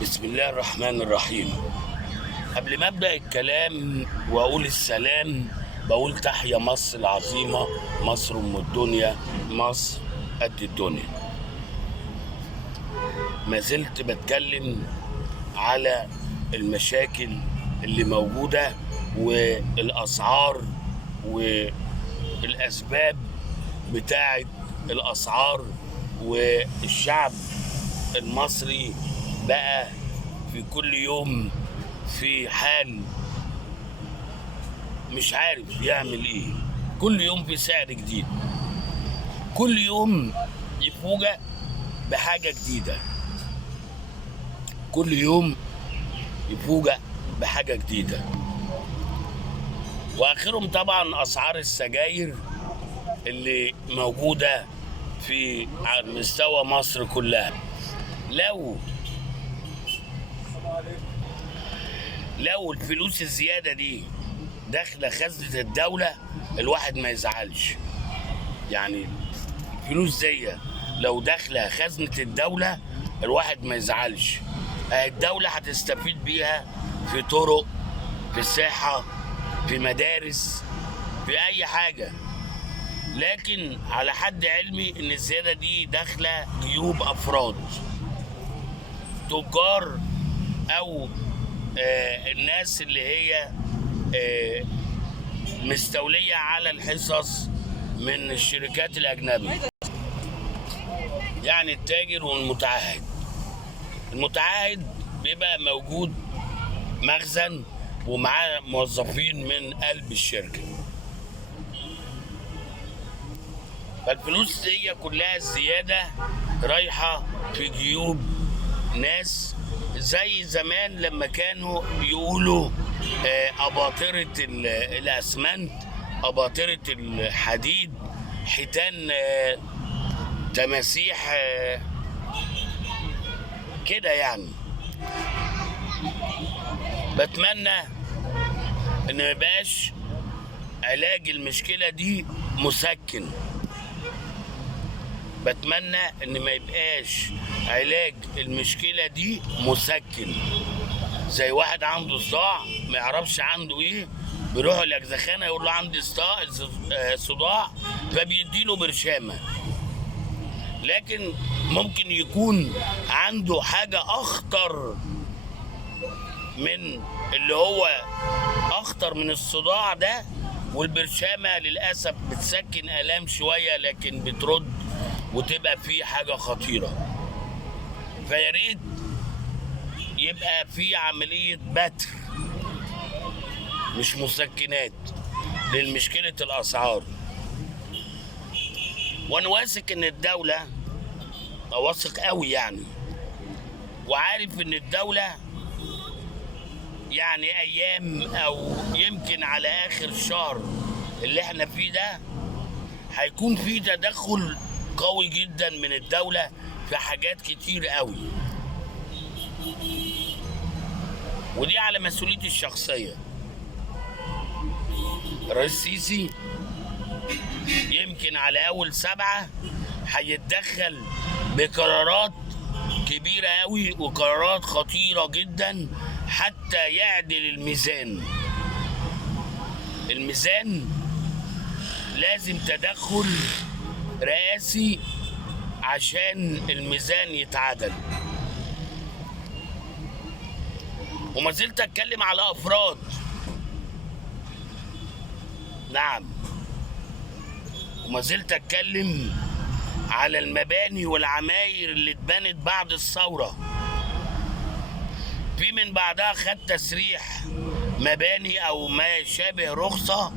بسم الله الرحمن الرحيم. قبل ما ابدا الكلام واقول السلام بقول تحيا مصر العظيمه، مصر ام الدنيا، مصر قد الدنيا. ما زلت بتكلم على المشاكل اللي موجوده والاسعار والاسباب بتاعه الاسعار، والشعب المصري بقى في كل يوم في حال مش عارف يعمل ايه. كل يوم في سعر جديد، كل يوم يفوجئ بحاجة جديدة، كل يوم يفوجئ بحاجة جديدة. واخرهم طبعا اسعار السجاير اللي موجودة على مستوى مصر كلها. لو الفلوس الزيادة دي داخلة خزنة الدولة الواحد ما يزعلش. يعني الفلوس دي لو داخلة خزنة الدولة الواحد ما يزعلش. الدولة هتستفيد بيها في طرق، في صحة، في مدارس، في أي حاجة. لكن على حد علمي إن الزيادة دي داخلة جيوب أفراد تجار أو الناس اللي هي مستولية على الحصص من الشركات الأجنبية، يعني التاجر والمتعهد. المتعهد بيبقى موجود مخزن ومعاه موظفين من قلب الشركة، فالفلوس دي كلها الزيادة رايحة في جيوب ناس زي زمان لما كانوا يقولوا أباطرة الأسمنت، أباطرة الحديد، حيتان تماسيح كده. يعني بتمنى ان ما يبقاش علاج المشكلة دي مسكن. بتمنى ان ما يبقاش علاج المشكلة دي مسكن. زي واحد عنده صداع ما يعرفش عنده ايه، بيروح الاجزخانة يقول له عندي صداع فبيديله برشامة. لكن ممكن يكون عنده حاجة اخطر من اللي هو اخطر من الصداع ده، والبرشامة للأسف بتسكن آلام شوية لكن بترد وتبقى فيه حاجة خطيرة. فياريت يبقى في عملية بتر مش مسكنات للمشكلة الأسعار. وأنا واثق إن الدولة، واثق قوي يعني، وعارف إن الدولة يعني أيام أو يمكن على آخر الشهر اللي احنا فيه ده هيكون في تدخل قوي جدا من الدولة في حاجات كتير قوي، ودي على مسؤوليتي الشخصية. الرئيس السيسي يمكن على أول 7 هيتدخل بقرارات كبيرة قوي وقرارات خطيرة جدا حتى يعدل الميزان. الميزان لازم تدخل رئاسي عشان الميزان يتعدل. وما زلت اتكلم على افراد، نعم، وما زلت اتكلم على المباني والعماير اللي اتبنت بعد الثورة. في من بعدها خد تسريح مباني او ما شابه رخصة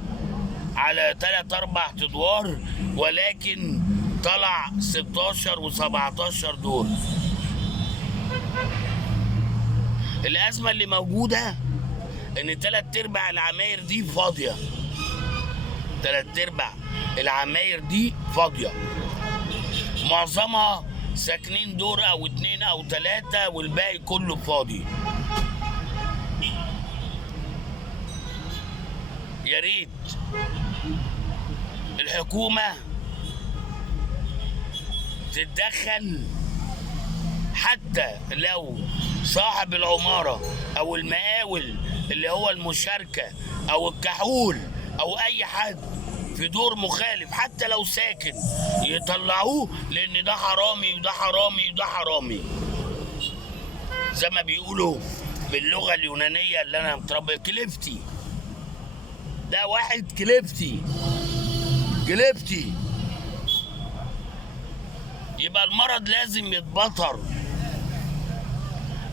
على 3-4 ادوار، ولكن طلع 16 و17 دور. الازمة اللي موجودة ان 3/4 العماير دي فاضية، 3/4 العماير دي فاضية، معظمها ساكنين دور او 2 أو 3 والباقي كله فاضي. يا ريت الحكومة تتدخل حتى لو صاحب العمارة او المقاول اللي هو المشاركة او الكحول او اي حد في دور مخالف، حتى لو ساكن، يطلعوه، لان ده حرامي وده حرامي وده حرامي. زي ما بيقولوا باللغة اليونانية اللي انا متربي، كليفتي. ده واحد كليفتي. يبقى المرض لازم يتبطر،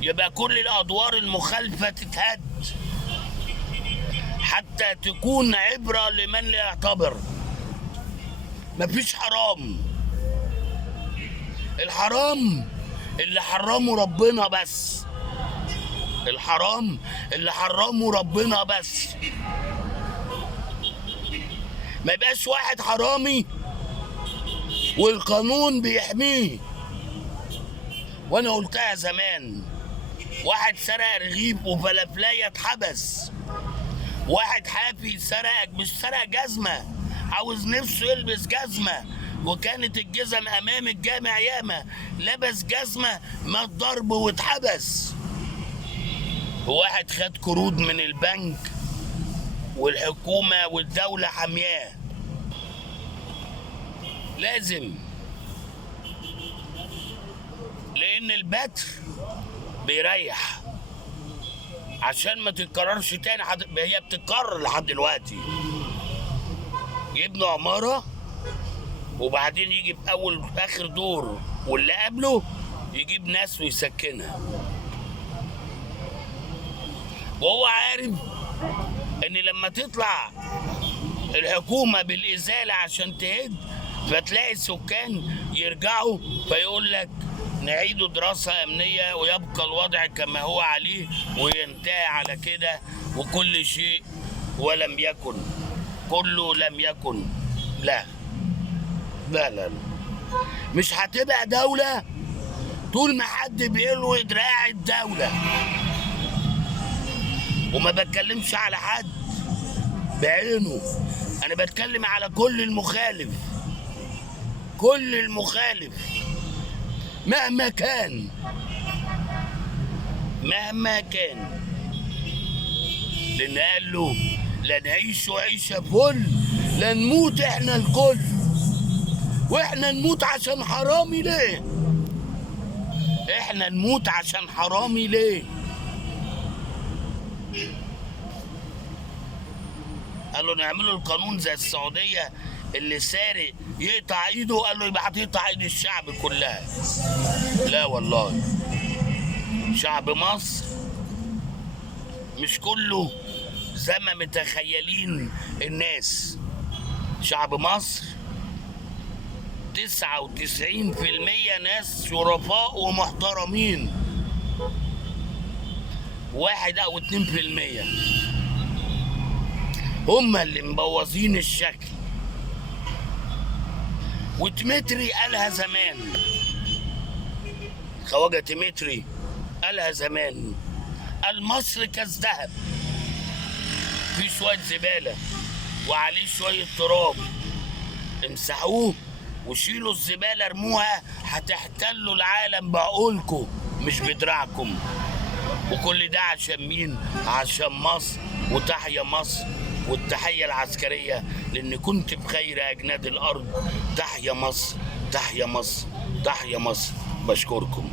يبقى كل الادوار المخالفة تتهد حتى تكون عبرة لمن لا يعتبر. مفيش حرام. الحرام اللي حرمه ربنا بس. الحرام اللي حرمه ربنا بس. ما يبقاش واحد حرامي والقانون بيحميه. وانا قلتها زمان، واحد سرق رغيف وفلافلايه اتحبس. واحد حافي سرق، مش سرق جزمه، عاوز نفسه يلبس جزمه وكانت الجزم امام الجامع ياما، لبس جزمه مات ضرب واتحبس. وواحد خد قروض من البنك والحكومه والدوله حامياه. لازم، لان البتر بيريح عشان ما تتكررش تاني. هي بتتكرر لحد دلوقتي. يبنوا عماره وبعدين يجي في اخر دور واللي قبله يجيب ناس ويسكنها، وهو عارف ان لما تطلع الحكومه بالازاله عشان تهد، فتلاقي السكان يرجعوا فيقول لك نعيد دراسة أمنية ويبقى الوضع كما هو عليه وينتهي على كده، وكل شيء ولم يكن، كله لم يكن. لا لا لا، مش هتبقى دولة طول ما حد بيلوي دراع الدولة. وما بتكلمش على حد بعينه، أنا بتكلم على كل المخالف. كل المخالف مهما كان، لأن قال له لا نعيش عيشة فل، لا نموت احنا الكل. واحنا نموت عشان حرامي ليه؟ احنا نموت عشان حرامي ليه؟ قالوا نعملوا القانون زي السعودية، اللي سارق يقطع ايده، قال له يبقى هتقطع ايد الشعب كلها. لا والله، شعب مصر مش كله زي ما متخيلين الناس. شعب مصر 99% ناس شرفاء ومحترمين، 1 أو 2% هم اللي مبوظين الشكل. وتمتري قالها زمان، خواجة تمتري قالها زمان، قال مصر كالذهب، في شوية زبالة وعليه شوية تراب، امسحوه وشيلوا الزبالة ارموها، هتحتلوا العالم بعقولكم مش بدراعكم. وكل ده عشان مين؟ عشان مصر. وتحيا مصر، والتحية العسكرية، لأن كنت بخير أجناد الأرض. تحيا مصر، تحيا مصر، تحيا مصر. بشكركم.